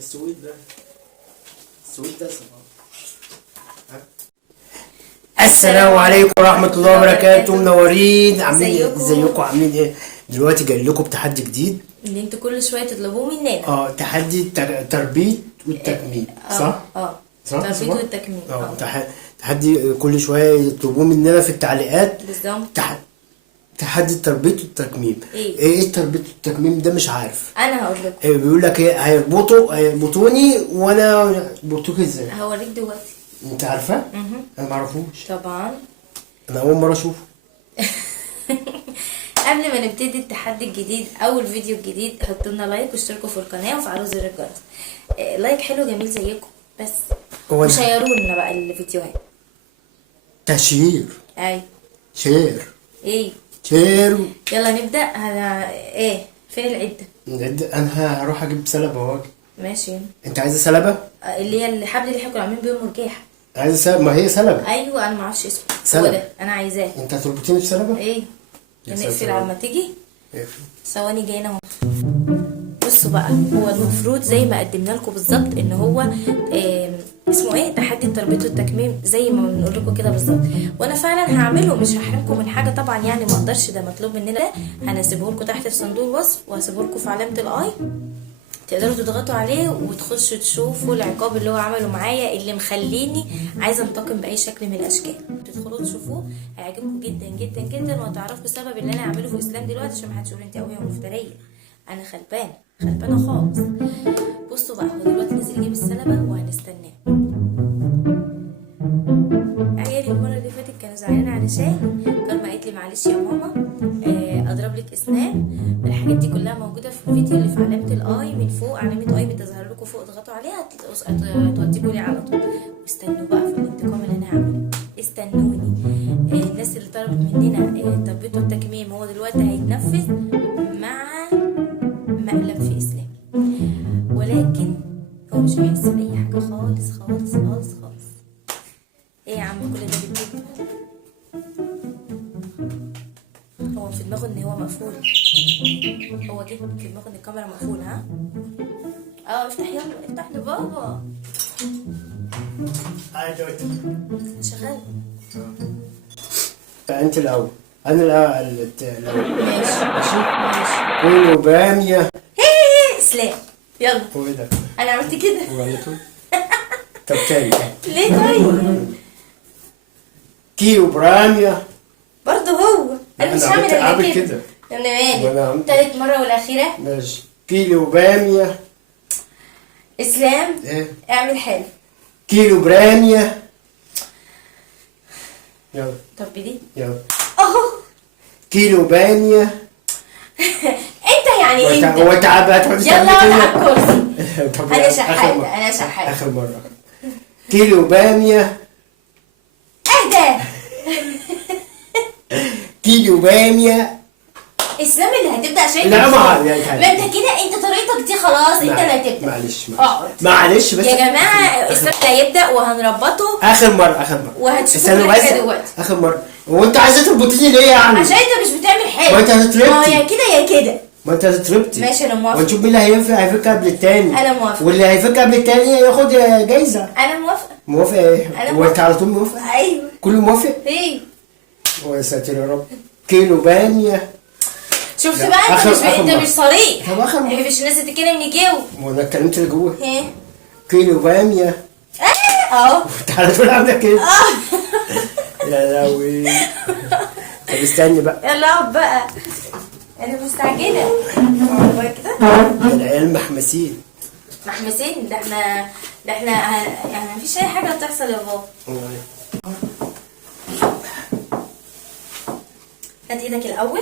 السويت ده صباح. السلام عليكم ورحمة الله وبركاته، منورين. عاملين ازيكم؟ عاملين ايه؟ دلوقتي جاي لكم بتحدي جديد اللي انتوا كل شويه تطلبوه مننا. تحدي تربيت والتكميم. صح؟ صح؟ تربيت والتكميم. تحدي كل شويه يطلبوه مننا في التعليقات. بالظبط. تحدي التربيت والتكميم. ايه التربيت والتكميم ده؟ مش عارف. انا هقول لكم. بيقول لك ايه؟ هيربطوني وانا هربطوك ازاي؟ هوريك دلوقتي. انت عارفه؟ انا ما اعرفوش طبعا. انا اول مره اشوفه. قبل ما نبتدي التحدي الجديد او الفيديو الجديد، حطوا لنا لايك واشتركوا في القناه وفعلوا زر الجرس. لايك حلو جميل زيكم بس. وشيروا لنا بقى الفيديوهات. تشير. ايوه. شير. ايه؟ شير. يلا نبدا. ايه فين العده؟ انا هروح اجيب سلبه واجي. ماشي. انت عايزه سلبه؟ اللي هي الحبل اللي احنا كنا عاملين بيه مرجيح. عايزه سلبه؟ ما هي سلبه. ايوه انا ما اعرفش اسمه. سلبه. هو ده انا عايزاه. انت هتربطيني بسلبه؟ ايه؟ نقفل على ما تيجي. اقفل. ثواني جايين اهو. بصوا بقى، هو المفروض زي ما قدمنا لكم بالظبط ان هو اسمه ايه؟ تحدي التربيط والتكميم، زي ما بنقول لكم كده بالظبط. وانا فعلا هعمله، مش هحرمكم من حاجه طبعا، يعني ما اقدرش، ده مطلوب مننا. هنسيبه لكم تحت في صندوق الوصف، وهسيبه لكم في علامه الاي، تقدروا تضغطوا عليه وتخشوا تشوفوا العقاب اللي هو عمله معايا، اللي مخليني عايزه انتقم باي شكل من الاشكال. تدخلوا تشوفوه، هيعجبكم جدا جدا جدا، وهتعرفوا السبب اللي انا هعمله في اسلام دلوقتي، عشان ما حدش يقول انت قويه ومفتريه. انا خلبانه خالص. بصوا بقى، هو دلوقتي نزل يجيب السلبه وهنستناه. عيالي المره اللي فاتت كانوا زعلانين علشان كارما قالت لي معلش يا ماما اضرب لك اسنان. الحاجات دي كلها موجوده في الفيديو اللي في علامه الاي من فوق. علامه اي بتظهر لكم فوق، اضغطوا عليها هتوديكوا لي على طول. واستنوا بقى في الانتقام اللي انا هعمله. استنوني. الناس اللي طلبت مننا التربيط والتكميم هو دلوقتي هيتنفذ مع مقلب في اسلام، ولكن هو مش هيحسب اي حاجه خالص خالص خالص خالص. ايه يا عم كل ده بتجيب؟ هو في دماغه ان هو مقفول. هو جه في دماغه ان الكاميرا مقفوله. ها؟ افتح يلا، افتح لبابا. شغال. انت الاول، انا الاول. ماشي. كيلو باميه. اسلام يلا. هو ايه ده؟ انا عملت كده. طب تاني. ليه طيب؟ كيلو باميه برضه هو. انا مش هعمل الا كده. انا مالي. تالت مره والاخيره. ماشي. كيلو باميه. اسلام ايه؟ اعمل حاجه. كيلو باميه. يلا. طب دي. يلا. اهو. كيلو باميه. انت يعني انت. هو تعب هتقعد يلا اقعد على الكرسي. انا شحاته. شحاته. اخر مره. كيلو باميه. اهدى. كيلو باميه. اسلام اللي هتبدا عشان لا ما انت كده، انت طريقتك دي خلاص. انت اللي هتبدا. معلش بس يا جماعه. اسلام اللي هيبدا وهنربطه اخر مره. وهتشوفوا حاجه دلوقتي. اخر مره. هو انت عايزه تربطيني ليه يعني؟ عشان انت مش بتعمل حاجه. ما انت هتتربطي. ما يا كده يا كده. ما انت هتتربطي. ماشي انا موافقه. ونشوف مين اللي هيفك قبل التاني. انا موافقه. واللي هيفك قبل التاني ياخد جايزه. انا موافقه. موافقه ايه؟ وانت على طول موافقه؟ ايوه. كله موافق؟ ايه. يا ساتر يا رب. كيلو بانيه. شفت بقى؟ انت مش صريح. طب اخر ما بحبش الناس تتكلم من جوه. ما انا اتكلمت اللي جوه. ايه؟ كيلو باميه. اهو. تعالى تقول عامله كده. يا لهوي. طب استني بقى. يلا اقعد بقى. انا مستعجله. اقعد بقى كده. ده العيال محمسين. محمسين؟ ده احنا يعني مفيش اي حاجه هتحصل يا بابا. هات ايدك الاول.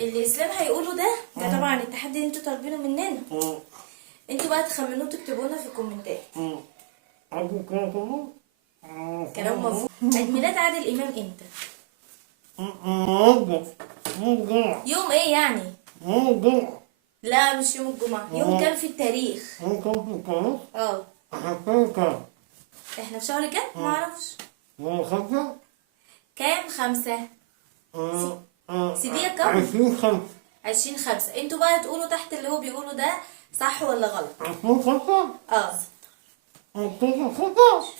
اللي اسلام هيقوله ده طبعا التحدي اللي انتوا طالبينه مننا. انتوا بقى تخمنوه تكتبوه لنا في الكومنتات. كلام مفهوم. عيد ميلاد عادل امام امتى؟ يوم ايه يعني؟ لا مش يوم الجمعة. يوم كام في التاريخ؟ احنا في شهر كام؟ معرفش. كام؟ 5. سيدية كام؟ 20/5. 20/5. انتوا بقى تقولوا تحت اللي هو بيقوله ده صح ولا غلط؟ اه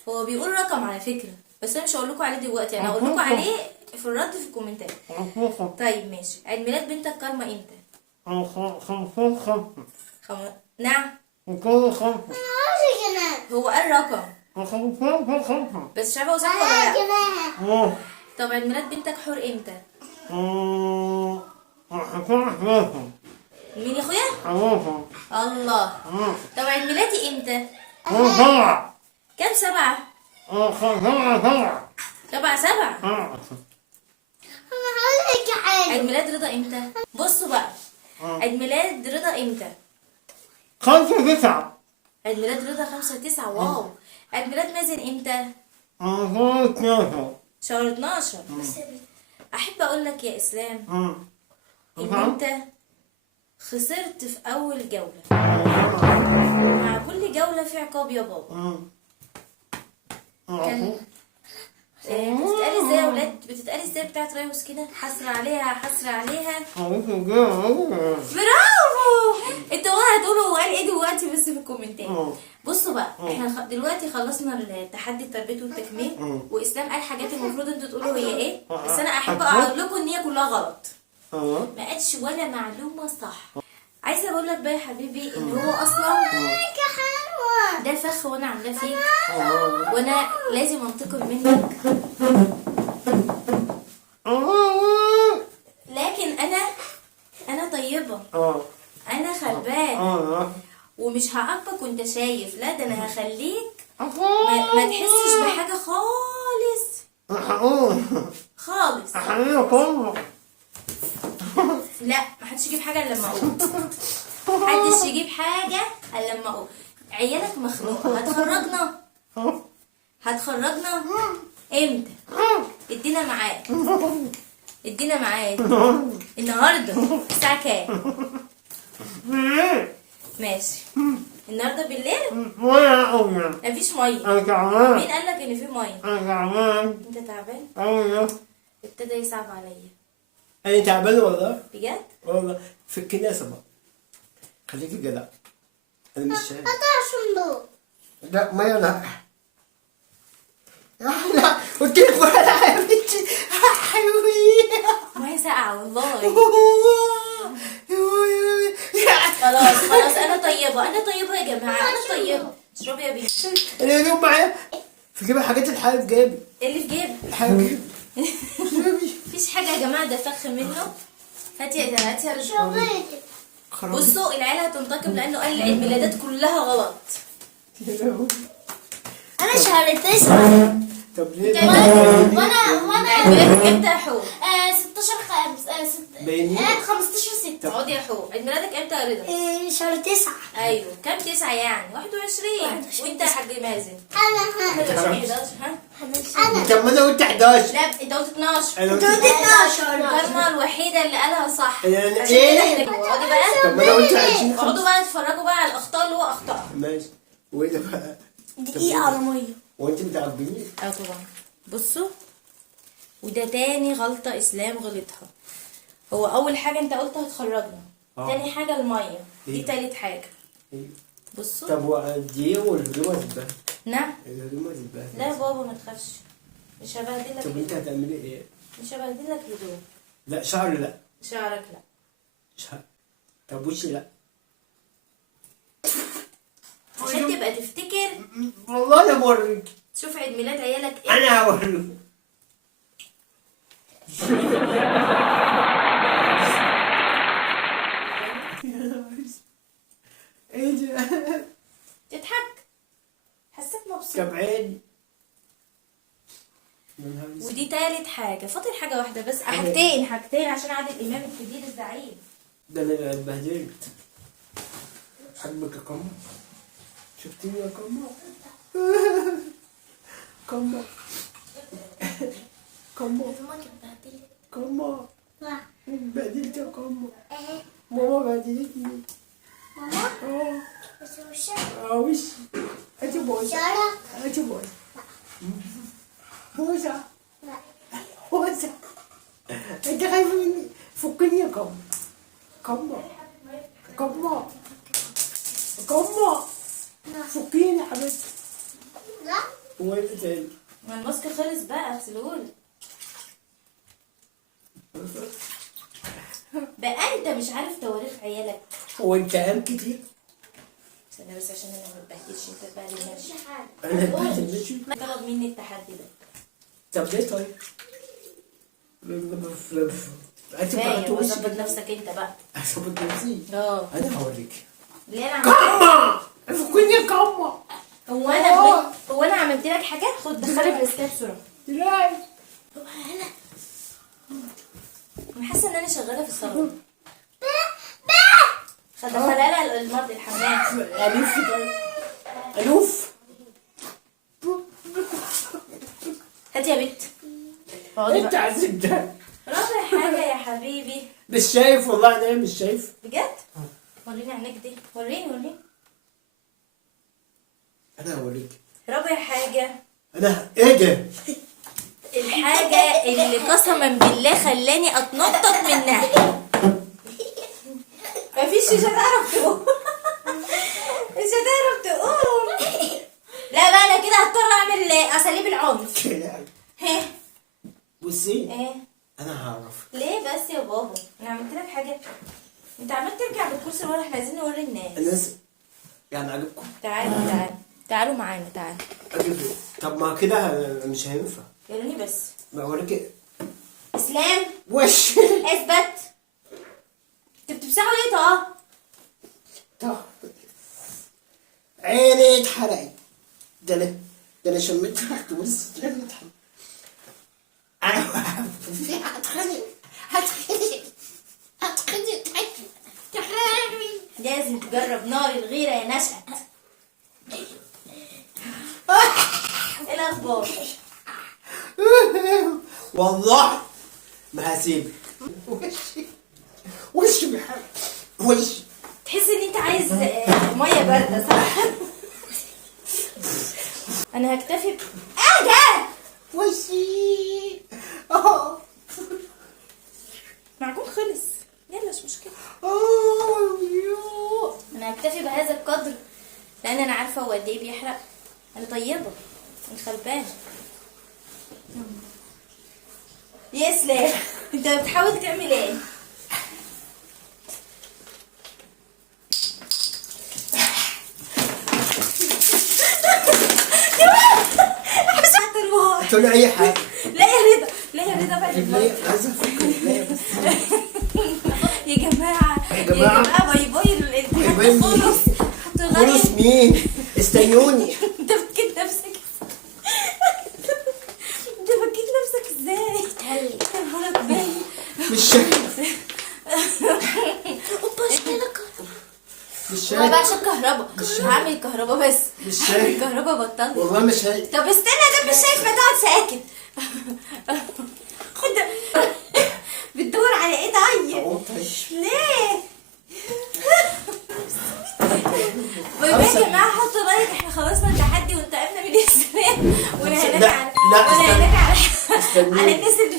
هو بيقول رقم على فكرة، بس انا مش هقول لكم عليه دلوقتي، انا هقول لكم عليه في الرد في الكومنتات. طيب ماشي، عيد ميلاد بنتك كارما امتى؟ نعم هو قال رقم بس مش عارفه هو صح ولا لا. طب عيد ميلاد بنتك حور امتى؟ مين يا اخويا؟ الله. طب عيد ميلادي امتى؟ كام 7؟ 7. عيد ميلاد رضا امتى؟ بصوا بقى، عيد ميلاد رضا امتى؟ 5/9. عيد ميلاد رضا 5/9. واو. عيد ميلاد مازن امتى؟ 12. شهر 12. احب اقول لك يا اسلام ان انت خسرت في اول جولة، مع كل جولة في عقاب يا بابا. كان بتتقال ازاي يا ولاد؟ بتتقال ازاي بتاعت ريوس كده؟ حسرة عليها حسرة عليها. برافو. انتوا هتقولوا هو قال ايه دلوقتي بس في الكومنتات. بصوا بقى، احنا دلوقتي خلصنا التحدي التربية والتكميل، واسلام قال حاجات المفروض انتوا تقولوا هي ايه، بس انا احب اقول لكم ان هي كلها غلط، ما قالش ولا معلومة صح. عايزه اقول لك بقى يا حبيبي ان هو اصلا ده فخ وانا عاملاه فيك، وانا لازم انتقم منك، لكن انا طيبه، انا خربان ومش هعاقبك وانت شايف، لا ده انا هخليك ما تحسش بحاجه خالص خالص. لا محدش يجيب حاجه الا لما اقول، محدش يجيب حاجه الا لما اقول. عيالك مخنوقه، هتخرجنا امتى؟ ادينا معاك النهارده الساعه كام؟ ماشي النهارده بالليل مفيش ميه. مين قالك ان في ميه؟ انت تعبان؟ ابتدى يصعب عليا. انا تعبان والله بجد؟ والله. في الكناسه بقى، خليكي جدع. انا مش شايف. لا ما لا لا قلت لك ولا يا بنتي حيويه. ميه ساقعه والله. خلاص انا طيبه يا جماعه، انا طيبه. اشربي يا بنتي. انا اليوم معايا في جيب حاجات الحاجه في جيبي. ايه اللي في جيبك؟ الحاجه في جيبي. مفيش حاجه يا جماعه، ده فخ منه. هاتي يا رشا. بصوا العيله هتنتقم لانه قال العيد ميلادات كلها غلط. انا شهر 9. طب ليه؟ وانا عيد ميلادك امتى يا حو؟ 15 6. اقعدي يا حو. عيد ميلادك امتى يا رضا؟ شهر 9. ايوه كام 9 يعني؟ 21. وانت يا حاج مازن؟ انا 11. ها؟ طب ما انا قلت 11. لا انت قلت 12. انا قلت 12. كارما الوحيده اللي قالها صح. ايه؟ عشان كده احنا اقعدي طب ما بقى، انا قلت 20. اقعدوا بقى اتفرجوا بقى على الاخطاء اللي هو اخطاها. ماشي. وايه ده بقى؟ دقيقة على مية. وانت بتعبيني؟ اه طبعا. بصوا، وده تاني غلطة اسلام غلطها. هو اول حاجة انت قلت هتخرجنا، تاني حاجة المية، دي تالت حاجة. بصوا. طب ودي والهدوم هتتبهدل. نعم. الهدوم هتتبهدل. لا يا بابا ما تخافش، مش هبهدلك طب انت هتعملي ايه؟ مش هبهدلك هدوم. لا شعر لا. شعرك لا. شعر. طب وشي لا. عشان تبقى تفتكر. والله انا بوريك. شوف عيد ميلاد عيالك ايه. انا هوريك. ايه ده؟ تضحك، حسيت مبسوط. طب عيد. ودي تالت حاجة، فاضل حاجة واحدة بس، حاجتين عشان عادل إمام الكبير الزعيم. ده انا اتبهدلت. حبك يا قمر؟ شفتيني يا قمر؟ قمر قمر قمر اتبهدلت يا قمر. ماما بهدلتني. ماما؟ وش؟ هاتي بوسة. هاتي بوسة. بوسة. بوسة. انت خايفة مني؟ فكني يا قمر. قمر. كمّا فكيني يا حبيبتي. لا. هو ايه تاني؟ ما الماسك خلص بقى، اغسلهولك. بقى انت مش عارف تواريخ عيالك. هو انت قام كتير؟ استنى بس عشان انا ما اتبهدلش، انت تبهدل مش نفسك. حاجة. انا اتبهدل ماشي. طلب مني التحدي ده. طب ليه طيب؟ انت كفايه بقى وظبط نفسك انت بقى. اظبط نفسي. اه انا هوريك. ليه انا عملت كمّا فكيني يا كمّا. هو انا عملت لك حاجه؟ خد دخلي الريسكات بسرعه. لا انا حاسه ان انا شغاله في الصالون. دخلها لها المرض الحمام. الوف طيب. الوف. هاتي يا بت. اقعدي انت بقى. عازب ده. رابع حاجه يا حبيبي. مش شايف والله، انا مش شايف. بجد؟ وريني عينيك دي، وريني. انا هوريك. رابع حاجه، انا ايه ده؟ الحاجه اللي قسما بالله خلاني اتنطط منها. مفيش، مش هتعرف تقوم. مش هتعرف تقوم. لا بقى انا كده هضطر اعمل اساليب العنف. ها بصي ايه؟ انا هعرف. ليه بس يا بابا؟ انا عملت لك حاجه؟ انت عمال ترجع بالكرسي ورا، احنا عايزين نوري الناس. الناس يعني عجبكم؟ تعالوا معانا، تعالوا. عجب. طب ما كده مش هينفع. يوريني بس. بوريك اسلام وش. اثبت. انت بتمسحوا ليه طه؟ طب عيني اتحرقت. ده انا شميت ريحته بس عيني اتحرقت. لازم تجرب نار الغيرة يا نشأت. ايه الاخبار؟ والله ما هسيبك. وش بيحرق. وش تحس ان انت عايز ميه بارده صح؟ انا هكتفي ده وشي. معجون خلص، يلا مش مشكله. انا هكتفي بهذا القدر لان انا عارفه هو قد ايه بيحرق. انا طيبه، انا غلبانه. يا اسلام انت بتحاول تعمل ايه؟ قلت له اي حاجه. لا يا رضا، لا يا رضا بقى رجلي عايزه افكر رجلي بس. يا جماعه يا جماعة. باي باي الامتحان باي باي. خلص. خلص مين؟ استنوني. انت بكيت نفسك. انت بكيت نفسك ازاي؟ يا نهار ابيض. مش شايف. مش انا شايف. بعشق كهرباء، هعمل كهرباء بس. مش هعمل شايف. كهرباء بطلت. والله مش شايف. طب استنى، ده مش شايف، ما تقعد ساكت. خد. بتدور على ايه طيب؟ أهو طيب. ليه؟ باي باي يا جماعه، حطوا بالك احنا خلصنا التحدي وانتقلنا من الاسلام ونهيناك لا، على لا، ونهيناك على استنوني. على الناس اللي